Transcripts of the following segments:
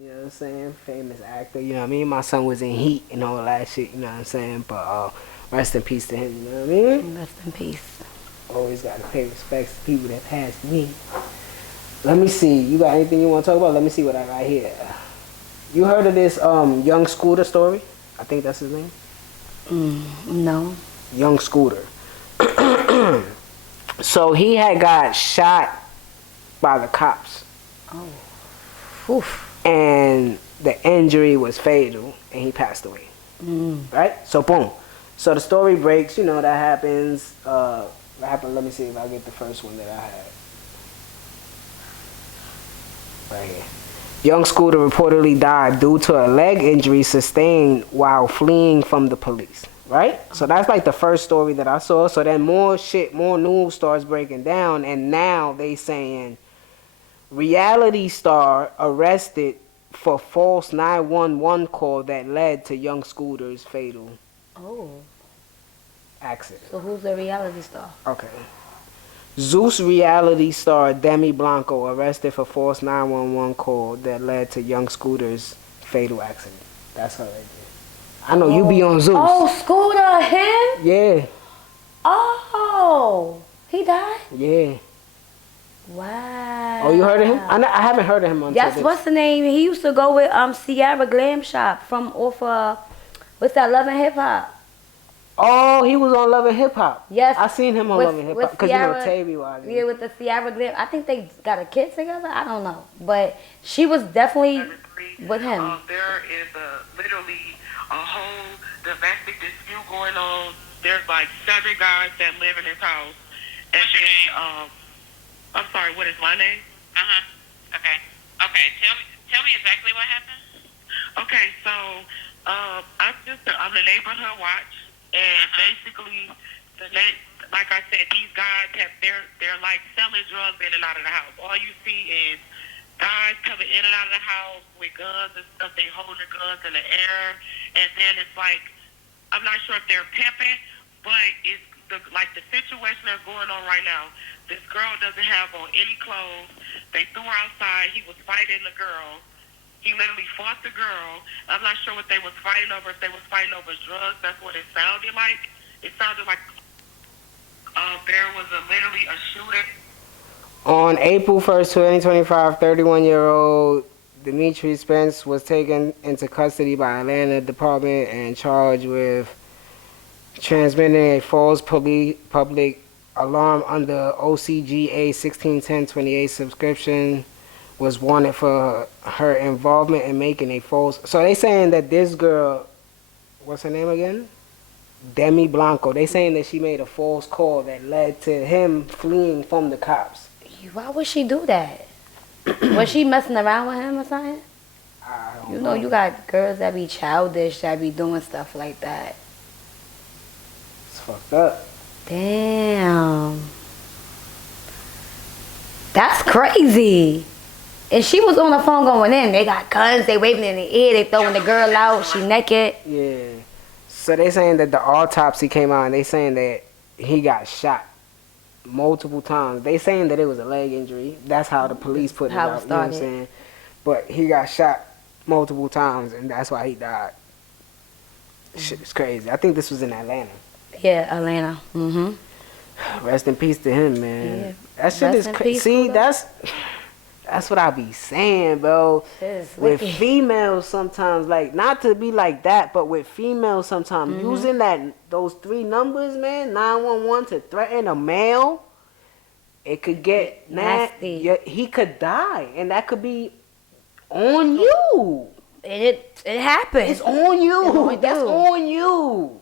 You know what I'm saying? Famous actor, you know what I mean? My son was in Heat and all that shit, you know what I'm saying? But rest in peace to him, you know what I mean? Rest in peace. Always gotta pay respects to people that passed me. Let me see, you got anything you want to talk about? Let me see what I got here. You heard of this young Scooter story? I think that's his name. No. Young Scooter. So he had got shot by the cops. Oh. Oof. And the injury was fatal and he passed away. Right? So boom. So the story breaks, you know, that happens. What happened? Let me see if I get the first one that I had. Right here. Young Scooter reportedly died due to a leg injury sustained while fleeing from the police. Right? So that's like the first story that I saw. So then more news starts breaking down, and now they saying reality star arrested for false 911 call that led to young Scooter's fatal accident. So who's the reality star? Okay. Zeus reality star Demi Blanco arrested for false 911 call that led to young Scooter's fatal accident. That's her right there. I know you be on Zeus. Oh, Scooter, him? Yeah. Oh, he died? Yeah. Wow. Oh, you heard of him? I haven't heard of him until Yes, this. what's the name? He used to go with Sierra Glam Shop from off what's that, Love and Hip Hop? Oh, he was on Love and Hip Hop. Yes. I seen him on Love and Hip Hop. Because you know Tavy was. Yeah, with the Sierra Glam. I think they got a kid together. I don't know. But she was definitely with him. There is literally a whole domestic dispute going on. There's like 7 guys that live in his house. And then, I'm sorry, what is my name? Okay. Okay, tell me exactly what happened. Okay, so I'm the neighborhood watch, and basically, like I said, these guys they're like selling drugs in and out of the house. All you see is guys coming in and out of the house with guns and stuff. They hold their guns in the air, and then it's like, I'm not sure if they're pimping, but it's like the situation that's going on right now. This girl doesn't have on any clothes. They threw her outside. He was fighting the girl. He literally fought the girl. I'm not sure what they was fighting over. If they was fighting over drugs, that's what it sounded like. It sounded like there was literally a shooting. On April 1st, 2025, 31-year-old Demetri Spence was taken into custody by Atlanta Department and charged with transmitting a false public alarm under OCGA 161028 subscription. Was wanted for her involvement in making a false. So they saying that this girl, what's her name again? Demi Blanco. They saying that she made a false call that led to him fleeing from the cops. Why would she do that? Was she messing around with him or something? I don't You know, you got girls that be childish, that be doing stuff like that. It's fucked up. Damn. That's crazy. And she was on the phone going in. They got guns, they waving in the air, they throwing the girl out, she naked. Yeah. So they saying that the autopsy came out and they saying that he got shot multiple times. They saying that it was a leg injury. That's how the police put it out. You know what I'm saying? But he got shot multiple times and that's why he died. Shit is crazy. I think this was in Atlanta. Yeah, Atlanta. Rest in peace to him, man. Yeah. That shit is crazy. See, that's what I be saying, bro. With females sometimes, like, not to be like that, but with females sometimes, using those 3 numbers, man, 911 to threaten a male, it could get nasty. He could die, and that could be on you. It happened. It's on you. That's on you.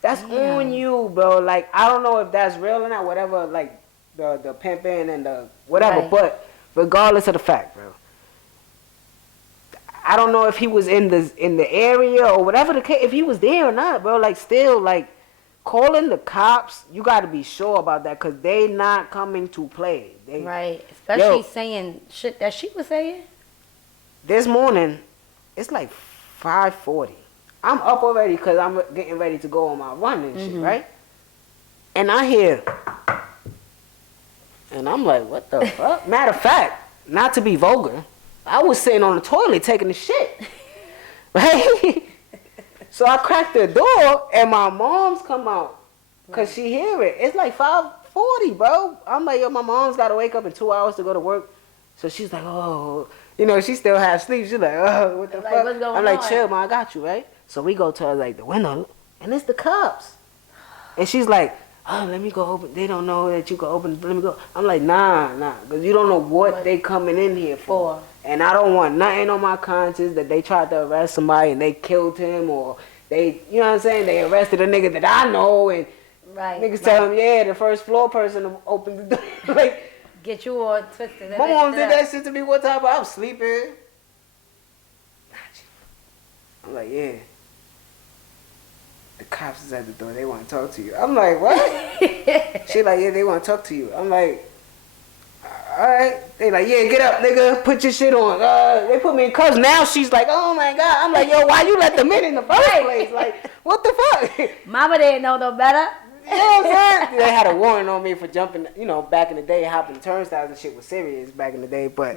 That's on you, bro. Like, I don't know if that's real or not, whatever, like, the pimping and the whatever, but regardless of the fact, bro, I don't know if he was in the area or whatever the case, if he was there or not, bro. Like, still, like, calling the cops, you got to be sure about that because they not coming to play. Right, especially saying shit that she was saying. This morning, it's like 5:40. I'm up already because I'm getting ready to go on my run and shit, right? And I hear, and I'm like, what the fuck? Matter of fact, not to be vulgar, I was sitting on the toilet taking a shit. Right? So I cracked the door and my mom's come out. Cause she hear it. It's like 5:40, bro. I'm like, yo, my mom's gotta wake up in 2 hours to go to work. So she's like, oh, you know, she still has sleep. She's like, oh, what the Like, fuck? what's going I'm like, on? chill, man, I got you, right? So we go to like the window, and it's the cops. And she's like, oh, let me go open. They don't know that you can open. Let me go. I'm like, nah, because you don't know what they coming in here for. And I don't want nothing on my conscience that they tried to arrest somebody and they killed him, or they, you know what I'm saying? They arrested a nigga that I know, and niggas tell him, yeah, the first floor person opened the door. Like, get you all twisted. my mom did that shit to me one time, but I was sleeping. I'm like, yeah. The cops is at the door. They want to talk to you. I'm like, what? She like, yeah, they want to talk to you. I'm like, all right. They like, yeah, get up, nigga. Put your shit on. They put me in cuffs. Now she's like, oh my God. I'm like, yo, why you let them in the first place? Like, what the fuck? Mama didn't know no better. You know what I'm saying? They had a warrant on me for jumping, you know, back in the day, hopping turnstiles and shit was serious back in the day. But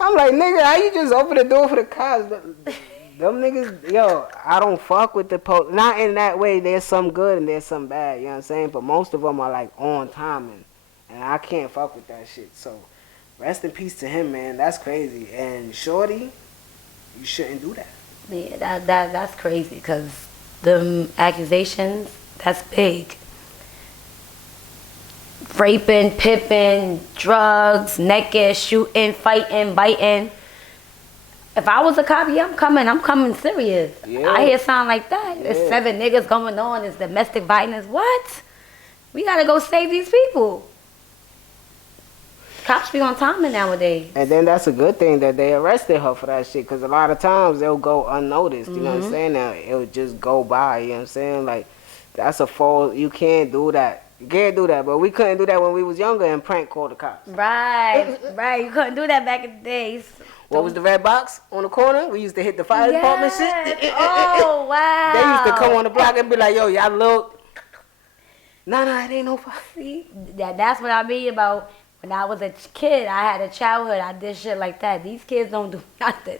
I'm like, nigga, how you just open the door for the cops? Them niggas, yo, I don't fuck with the police. Not in that way. There's some good and there's some bad, you know what I'm saying? But most of them are like on timing. And I can't fuck with that shit. So, rest in peace to him, man. That's crazy. And Shorty, you shouldn't do that. Yeah, that's crazy because the accusations, that's big. Raping, pimping, drugs, naked, shooting, fighting, biting. If I was a cop, yeah, I'm coming serious. Yeah. I hear something like that. Yeah. There's 7 niggas going on. It's domestic violence. What? We gotta go save these people. Cops be on timing nowadays. And then that's a good thing that they arrested her for that shit, because a lot of times they'll go unnoticed, you know what I'm saying? Now, it'll just go by, you know what I'm saying? Like, that's a fault. You can't do that. You can't do that, but we couldn't do that when we was younger and prank call the cops. Right. You couldn't do that back in the days. What was the red box on the corner? We used to hit the fire department shit. Oh, wow. They used to come on the block and be like, yo, y'all look. Nah, it ain't no fire. See, that's what I mean about when I was a kid. I had a childhood. I did shit like that. These kids don't do nothing.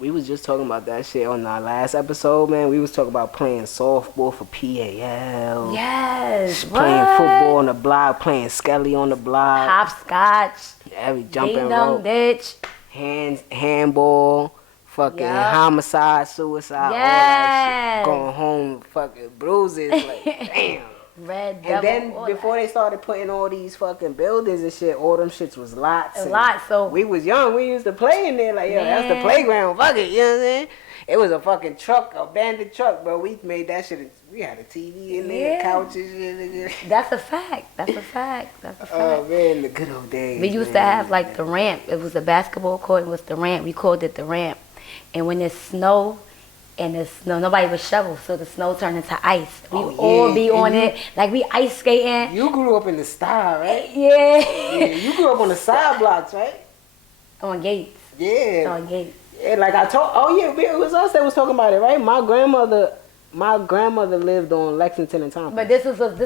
We was just talking about that shit on our last episode, man. We was talking about playing softball for PAL. Yes. Playing football on the block, playing skelly on the block. Hopscotch. Every jumping Ding dong rope. ditch. Handball. Fucking homicide, suicide, all that shit. Going home, fucking bruises. Like, damn. Red And then before they started putting all these fucking buildings and shit, all them shits was lots. A lot, so we was young. We used to play in there like, yo, that's the playground. Fuck it, you know what I'm saying? It was a fucking truck, abandoned truck, bro. We made that shit. We had a TV in there, couches. That's a fact. That's a fact. Oh man, the good old days. We used to have like the ramp. It was a basketball court. It was the ramp. We called it the ramp. And when it snowed, nobody would shovel, so the snow turned into ice. We would all be on it, like we ice skating. You grew up in the style, right? Yeah. You grew up on the side blocks, right? On Gates. Yeah. On Gates. Yeah, like I told. Oh yeah, it was us that was talking about it, right? My grandmother lived on Lexington and Tompkins. But this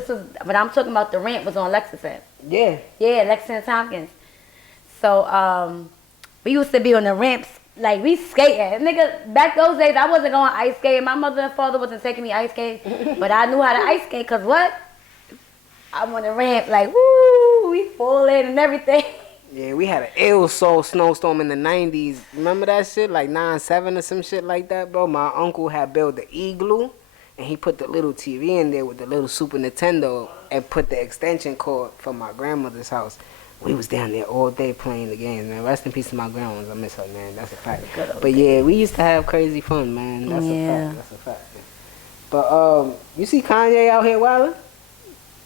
is, but I'm talking about the ramp was on Lexington. Yeah. Yeah, Lexington and Tompkins. So we used to be on the ramps. Like, we skating. Nigga, back those days, I wasn't going ice skating. My mother and father wasn't taking me ice skating. But I knew how to ice skate, because what? I'm on the ramp, like, woo, we falling and everything. Yeah, we had an ill soul snowstorm in the 90s. Remember that shit? Like 9/7 or some shit like that, bro? My uncle had built the igloo, and he put the little TV in there with the little Super Nintendo and put the extension cord from my grandmother's house. We was down there all day playing the games, man. Rest in peace to my grandmas. I miss her, man. That's a fact. But yeah, we used to have crazy fun, man. That's a fact. That's a fact. But you see Kanye out here wilding?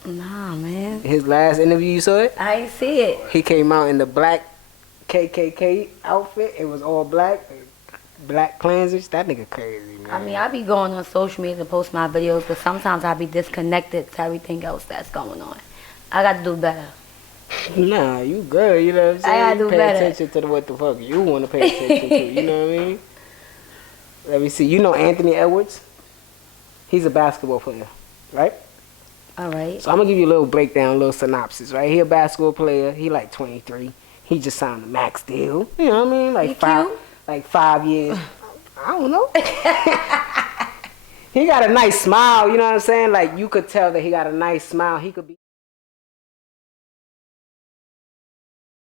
Nah, man. His last interview, you saw it? I ain't see it. He came out in the black KKK outfit. It was all black. Black Klansers. That nigga crazy, man. I mean, I be going on social media to post my videos, but sometimes I be disconnected to everything else that's going on. I got to do better. Nah, you good, you know what I'm saying? I gotta do pay better. attention to what the fuck you want to pay attention to, you know what I mean? Let me see. You know Anthony Edwards? He's a basketball player, right? All right. So I'm going to give you a little breakdown, a little synopsis, right? He a basketball player. He like 23. he just signed a max deal. You know what I mean? He cute? Like 5 years. I don't know. He got a nice smile, you know what I'm saying? Like, you could tell that he got a nice smile. He could be